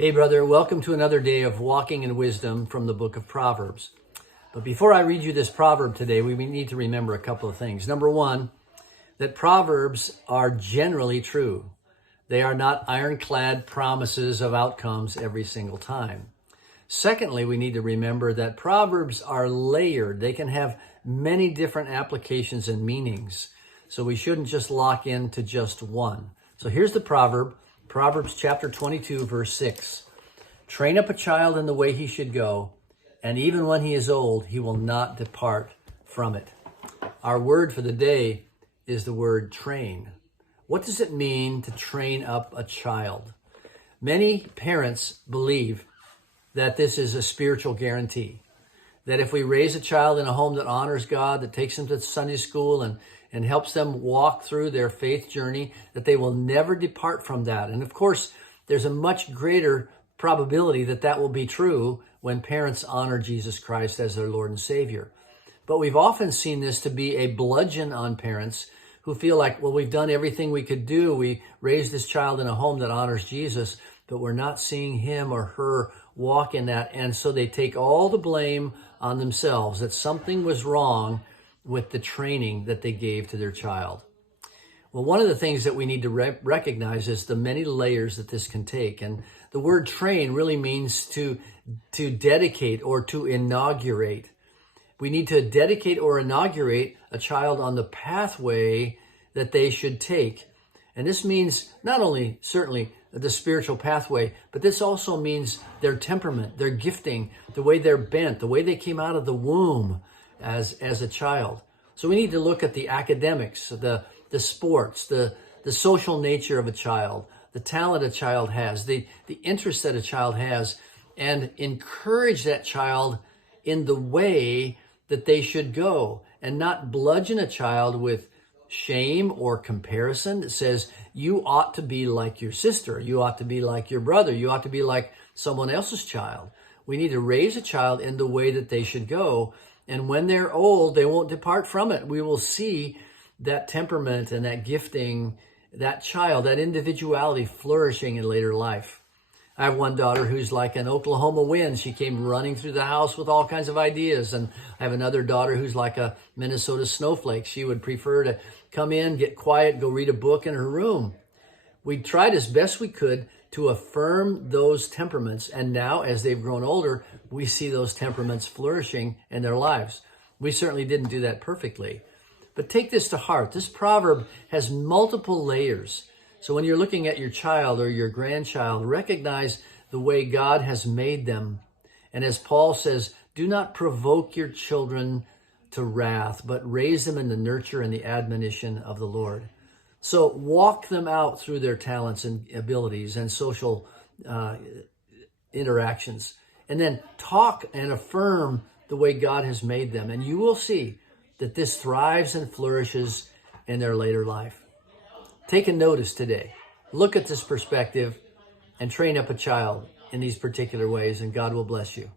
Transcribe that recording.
Hey, brother, welcome to another day of walking in wisdom from the book of Proverbs. But before I read you this proverb today, we need to remember a couple of things. Number one, that Proverbs are generally true. They are not ironclad promises of outcomes every single time. Secondly, we need to remember that Proverbs are layered. They can have many different applications and meanings. So we shouldn't just lock into just one. So here's the proverb. Proverbs chapter 22, verse 6. Train up a child in the way he should go, and even when he is old, he will not depart from it. Our word for the day is the word train. What does it mean to train up a child? Many parents believe that this is a spiritual guarantee, that if we raise a child in a home that honors God, that takes them to Sunday school and helps them walk through their faith journey, that they will never depart from that. And of course, there's a much greater probability that that will be true when parents honor Jesus Christ as their Lord and Savior. But we've often seen this to be a bludgeon on parents who feel like, well, we've done everything we could do. We raised this child in a home that honors Jesus, but we're not seeing him or her walk in that. And so they take all the blame on themselves that something was wrong with the training that they gave to their child. Well, one of the things that we need to recognize is the many layers that this can take. And the word train really means to dedicate or to inaugurate. We need to dedicate or inaugurate a child on the pathway that they should take. And this means not only certainly the spiritual pathway, but this also means their temperament, their gifting, the way they're bent, the way they came out of the womb as a child. So we need to look at the academics, the sports, the social nature of a child, the talent a child has, the interest that a child has, and encourage that child in the way that they should go, and not bludgeon a child with shame or comparison that says, you ought to be like your sister, you ought to be like your brother, you ought to be like someone else's child. We need to raise a child in the way that they should go, and when they're old, they won't depart from it. We will see that temperament and that gifting, that child, that individuality flourishing in later life. I have one daughter who's like an Oklahoma wind. She came running through the house with all kinds of ideas. And I have another daughter who's like a Minnesota snowflake. She would prefer to come in, get quiet, go read a book in her room. We tried as best we could to affirm those temperaments. And now, as they've grown older, we see those temperaments flourishing in their lives. We certainly didn't do that perfectly. But take this to heart. This proverb has multiple layers. So when you're looking at your child or your grandchild, recognize the way God has made them. And as Paul says, do not provoke your children to wrath, but raise them in the nurture and the admonition of the Lord. So walk them out through their talents and abilities and social interactions. And then talk and affirm the way God has made them. And you will see that this thrives and flourishes in their later life. Take a notice today. Look at this perspective and train up a child in these particular ways, and God will bless you.